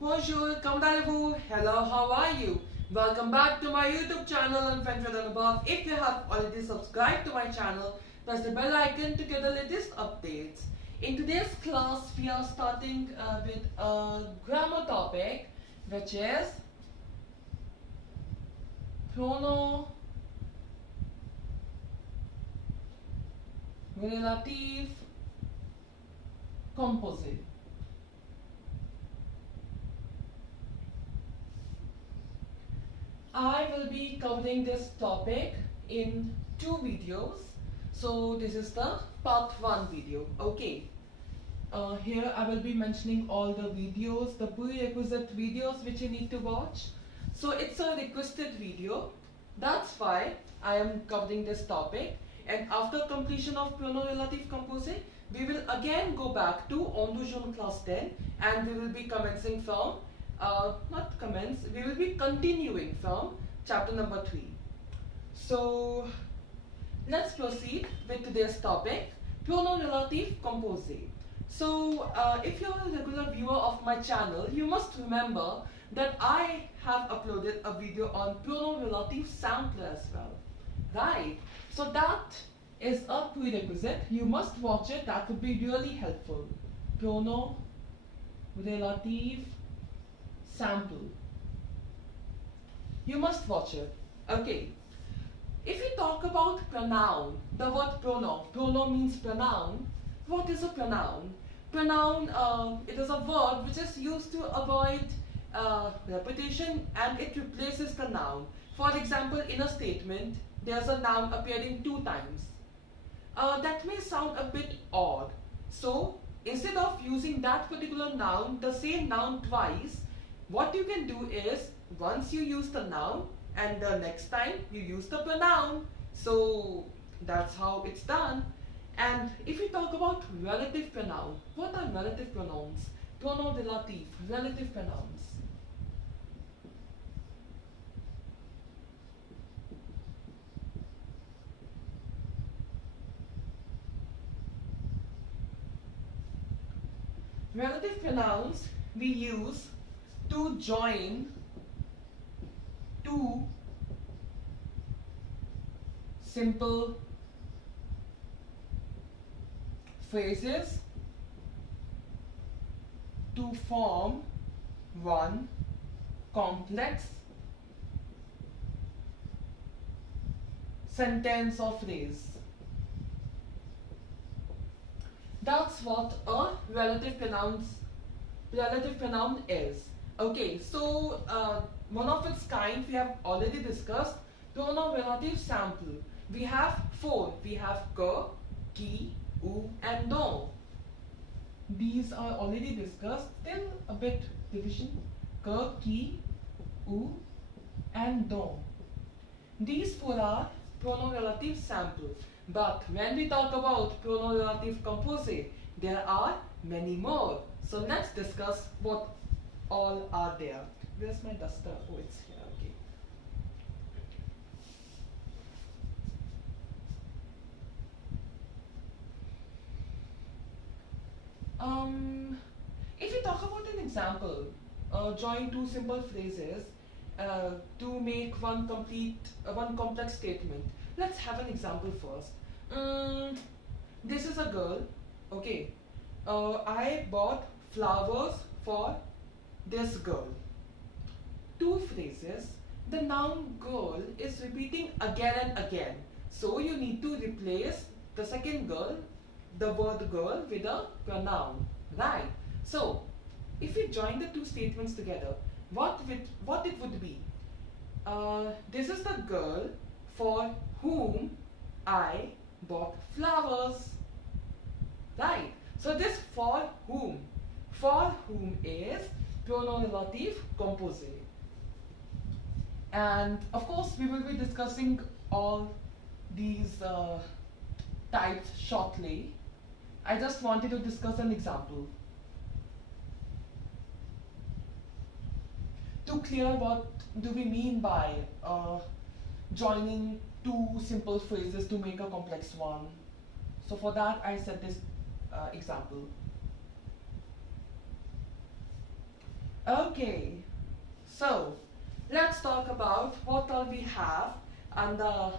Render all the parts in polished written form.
Bonjour, comment allez-vous? Hello, how are you? Welcome back to my YouTube channel and friends with Anubhav. If you have already subscribed to my channel, press the bell icon to get the latest updates. In today's class, we are starting with a grammar topic, which is pronoms relatifs composés. I will be covering this topic in two videos. So this is the part 1 video. Okay. Here I will be mentioning all the videos, the prerequisite videos which you need to watch. So it's a requested video. That's why I am covering this topic. And after completion of Pronoms Rélatifs Composés, we will again go back to Bonjour class 10 and we will be commencing from we will be continuing from chapter number 3. So let's proceed with today's topic, Pronoms Rélatifs Composés. So if you are a regular viewer of my channel, you must remember that I have uploaded a video on Pronoms Rélatifs Simple as well. Right? So that is a prerequisite. You must watch it. That would be really helpful. Pronoms Rélatifs Simple. You must watch it. Okay. If we talk about pronoun, the word pronoun means pronoun. What is a pronoun? Pronoun, it is a word which is used to avoid repetition and it replaces the noun. For example, in a statement, there's a noun appearing 2 times. That may sound a bit odd. So, instead of using that particular noun, the same noun twice, what you can do is, once you use the noun and the next time you use the pronoun. So that's how it's done. And if we talk about relative pronoun, what are relative pronouns? Pronoms relatifs, relative pronouns. Relative pronouns we use to join two simple phrases to form one complex sentence or phrase. That's what a relative pronoun is. Okay, so one of its kind we have already discussed, pronoms relatifs simple. We have 4. We have que, qui, ou, and dont. These are already discussed. Still a bit division. Que, qui, ou, and dont. These 4 are pronoms relatifs simple. But when we talk about pronoms relatifs composés, there are many more. So let's discuss what all are there. Where's my duster? Oh, it's here. Okay. If we talk about an example, join 2 simple phrases to make one complex statement. Let's have an example first. This is a girl. Okay. I bought flowers for this girl. 2 phrases. The noun girl is repeating again and again. So you need to replace the second girl, the word girl, with a pronoun. Right? So if we join the 2 statements together, what it would be? This is the girl for whom I bought flowers. Right? So this for whom is pronoms relatifs composés. And of course we will be discussing all these types shortly. I just wanted to discuss an example to clear what do we mean by joining 2 simple phrases to make a complex one. So for that I said this example. Okay, so let's talk about what all we have under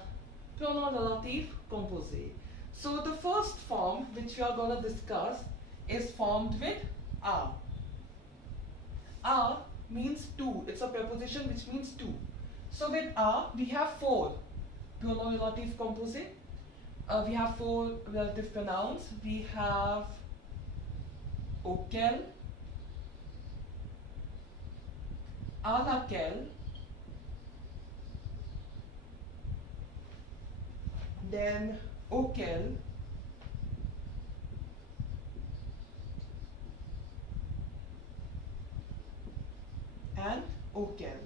pronoun relative composé. So the first form which we are going to discuss is formed with a. A means two. It's a preposition which means two. So with a we have four pronoun relative composé. We have four relative pronouns. We have auquel, laquelle, then auquel, and auquel.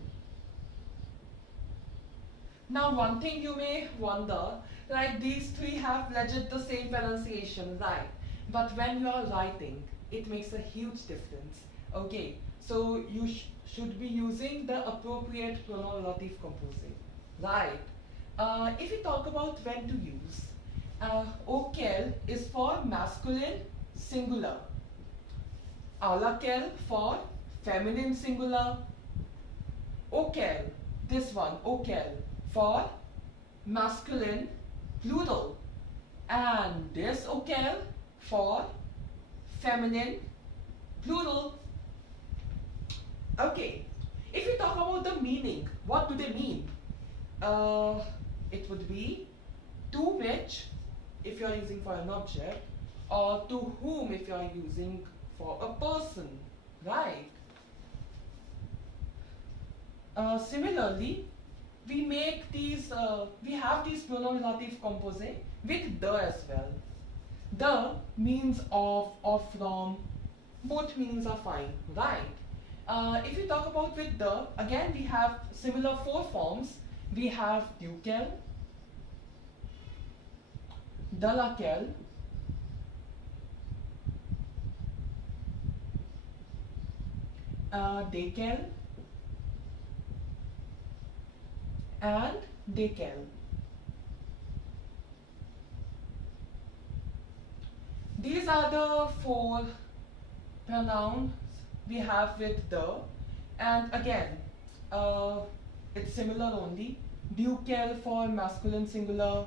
Now one thing you may wonder, like these three have legit the same pronunciation, right? But when you are writing, it makes a huge difference. Okay, so you should be using the appropriate pronoun relative composé, right? If we talk about when to use, auquel is for masculine singular, laquelle for feminine singular, auquel, this one, auquel, for masculine plural, and this auquel for feminine plural. Okay, if we talk about the meaning, what do they mean? It would be to which if you are using for an object, or to whom if you are using for a person, right? Similarly, we make these, we have these pronoun relative composé with the as well. The means of or from, both meanings are fine, right? If we talk about with the, again we have similar four forms. We have duquel, de laquelle, desquels, and desquels. These are the four pronouns we have with the, and again it's similar only. Duquel for masculine singular,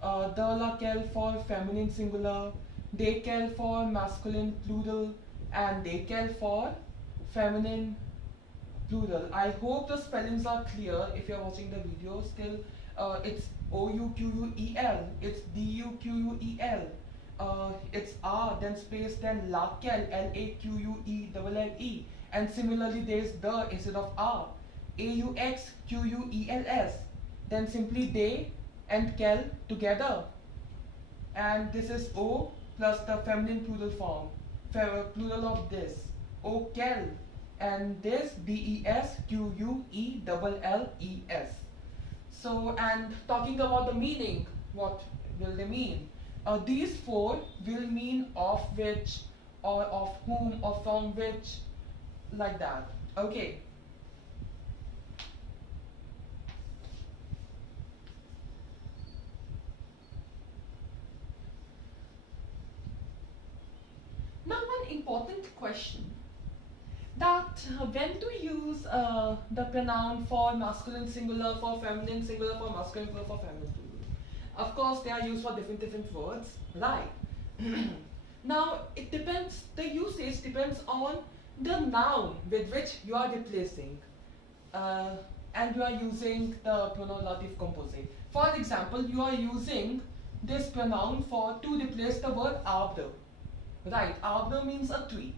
de laquelle for feminine singular, desquels for masculine plural, and desquels for feminine plural. I hope the spellings are clear if you are watching the video. Still, it's O-U-Q-U-E-L, it's D-U-Q-U-E-L, it's R, then space, then laquelle, L-A-Q-U-E-L-L-E, and similarly there is the instead of R, A-U-X-Q-U-E-L-S, then simply de and quelle together, and this is O plus the feminine plural form, plural of this, auquel, and this D-E-S-Q-U-E-L-L-E-S. So, and talking about the meaning, what will they mean? These four will mean of which, or of whom, or from which, like that. Okay. Now one important question, that when to use the pronoun for masculine singular, for feminine singular, for masculine plural, for feminine plural. Of course they are used for different words, right? Now it depends, the usage depends on the noun with which you are replacing, and you are using the pronoun relative composé. For example, you are using this pronoun to replace the word arbre. Right, arbre means a tree.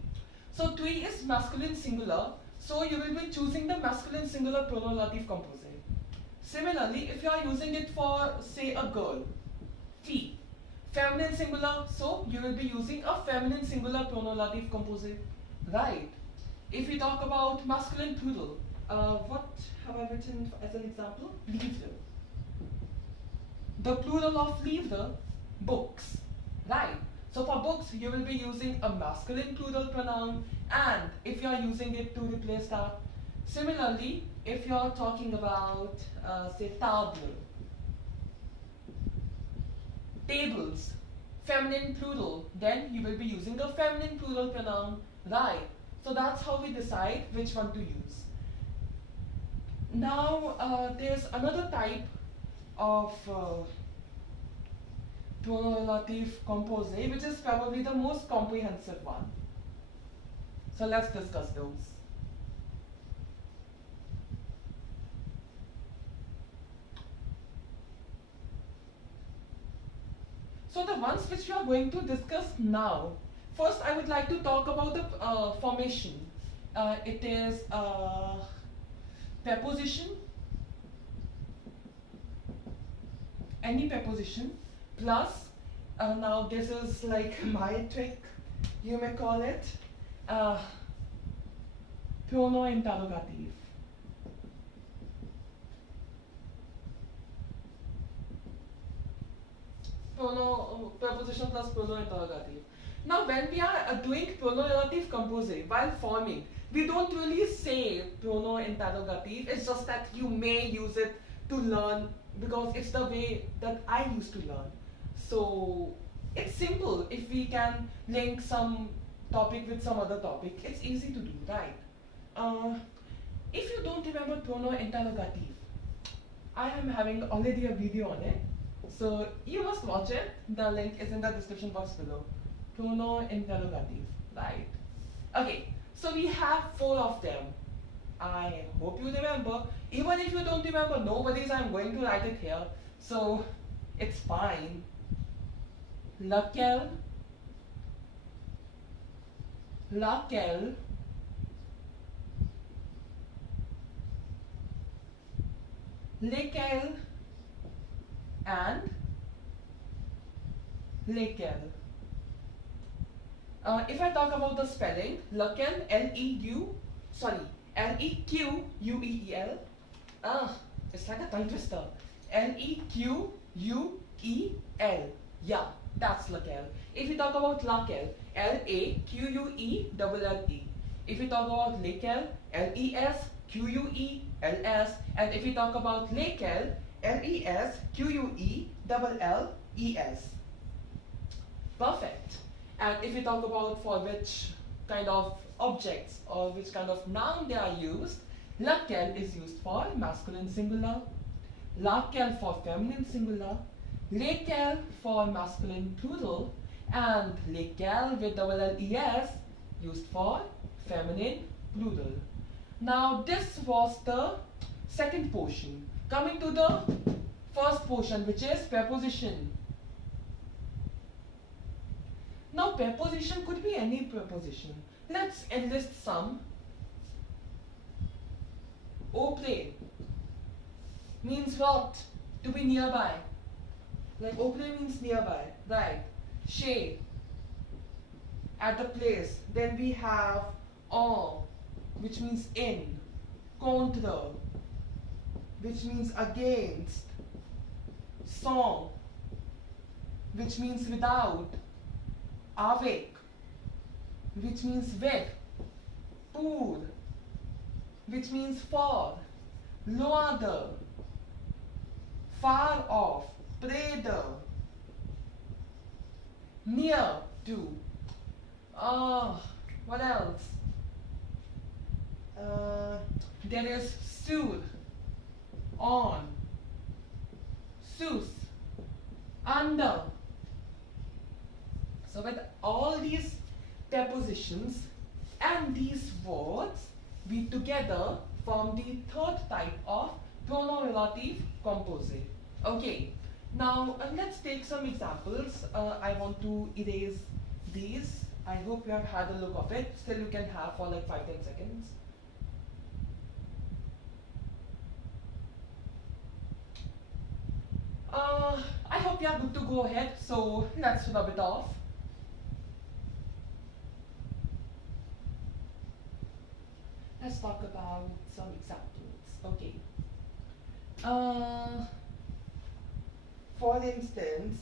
So tree is masculine singular, so you will be choosing the masculine singular pronoun relative composé. Similarly, if you are using it for, say, a girl, fille, feminine singular, so you will be using a feminine singular pronoun relative composé. Right. If we talk about masculine plural, what have I written as an example? Livre. The plural of livre, books. Right. So for books, you will be using a masculine plural pronoun, and if you are using it to replace that. Similarly, if you are talking about, say, table, tables, feminine plural, then you will be using a feminine plural pronoun, right? So that's how we decide which one to use. Now there's another type of pronoun relative composé, which is probably the most comprehensive one. So let's discuss those. So the ones which we are going to discuss now, first I would like to talk about the formation. It is preposition, any preposition, plus, now this is like my trick, you may call it, pronoun interrogative. Preposition plus pronoun interrogative. Now when we are doing pronoun relative composé while forming, we don't really say pronoun interrogative, it's just that you may use it to learn because it's the way that I used to learn. So it's simple. If we can link some topic with some other topic, it's easy to do, right? If you don't remember pronoun interrogative, I am having already a video on it. So you must watch it. The link is in the description box below. Pronoun interrogative, right? Okay, so we have 4 of them. I hope you remember. Even if you don't remember, no worries, I'm going to write it here. So it's fine. Lequel, laquelle, lequel, and lequel. If I talk about the spelling, lequel, Lequuel. It's like a tongue twister. Lequuel. Yeah, that's lequel. If we talk about laquelle, Laquelle. If we talk about lequel, Lesquelles. And if we talk about lequel, Lesquelles. Perfect. And if we talk about for which kind of objects or which kind of noun they are used, lequel is used for masculine singular, laquelle for feminine singular, lequel for masculine plural, and lequel with les used for feminine plural. Now this was the second portion. Coming to the first portion, which is preposition. Now preposition could be any preposition. Let's enlist some. Auprès means what? To be nearby. Like auprès means nearby, right? Chez, at the place. Then we have en, which means in. Contre, which means against. Sans, which means without. Avec, which means with. Pour, which means for. Loin de, far off. Près de, near to. What else? There is sur, on, sous, under. So with all these prepositions and these words, we together form the third type of pronoun relative composé. Okay, now let's take some examples. I want to erase these. I hope you have had a look of it. Still you can have for like 5-10 seconds. I hope you are good to go ahead, so let's rub it off. Let's talk about some examples. Okay. For instance,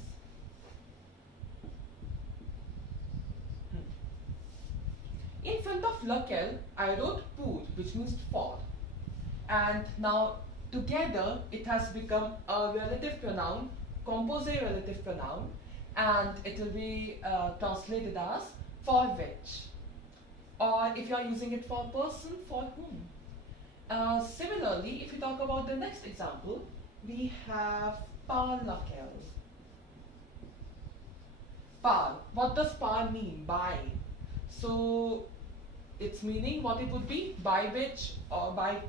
in front of lequel, I wrote pour, which means for. And now together it has become a relative pronoun, composé relative pronoun, and it will be translated as for which. or if you are using it for a person, for whom. Similarly, if you talk about the next example, we have par laquelle. Par. What does par mean? By. So its meaning, what it would be? By which or by.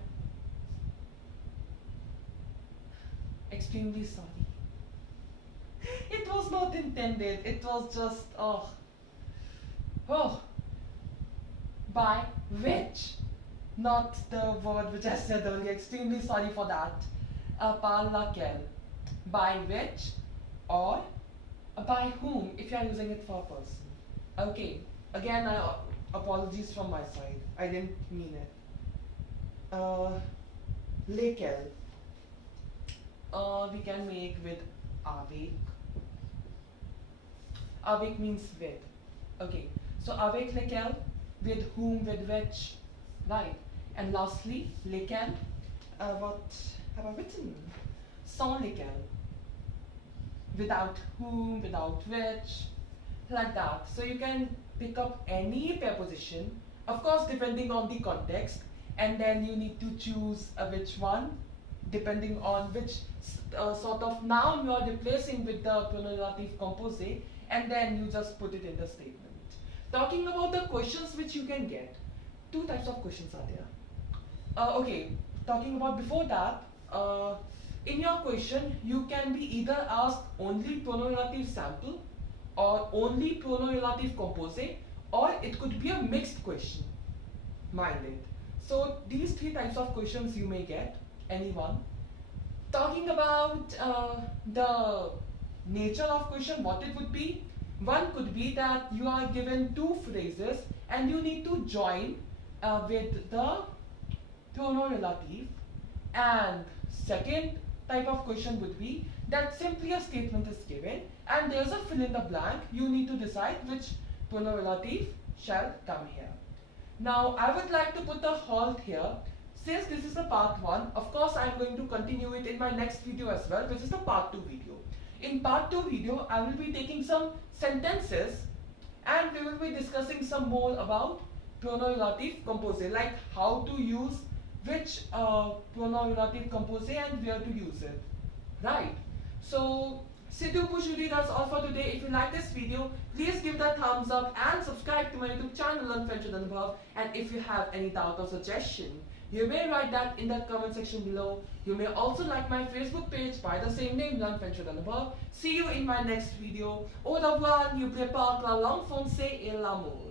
Extremely sorry. It was not intended. It was just by which. Not the word which I said earlier. Extremely sorry for that. Par laquelle. By which or by whom if you are using it for a person. Okay. Again, apologies from my side. I didn't mean it. Lequel. We can make with avec. Avec means with. Okay. So avec lequel, with whom, with which. Right. And lastly, lequel. What have I written? Sans lequel. Without whom, without which, like that. So you can pick up any preposition, of course depending on the context, and then you need to choose which one, depending on which sort of noun you are replacing with the pronoun relative composé, and then you just put it in the statement. Talking about the questions which you can get, two types of questions are there. Okay, talking about before that, in your question, you can be either asked only pronoun relative sample, or only pronoun relative composé, or it could be a mixed question. Mind it. So these three types of questions you may get, anyone. Talking about the nature of question, what it would be. One could be that you are given two phrases and you need to join with the pronoun relative, and second type of question would be that simply a statement is given and there's a fill in the blank. You need to decide which pronoun relative shall come here. Now I would like to put a halt here. Since this is the part 1, of course I am going to continue it in my next video as well, which is the part 2 video. In part 2 video, I will be taking some sentences and we will be discussing some more about pronoun relative composé, like how to use which pronoun relative composé and where to use it. Right. So, Sidhu Pushuri, that's all for today. If you like this video, please give that thumbs up and subscribe to my YouTube channel, Learn French with Anubhav. And if you have any doubt or suggestion, you may write that in the comment section below. You may also like my Facebook page by the same name, Learn French with Anubhav. See you in my next video. Au revoir, n'oubliez pas que la langue française est l'amour.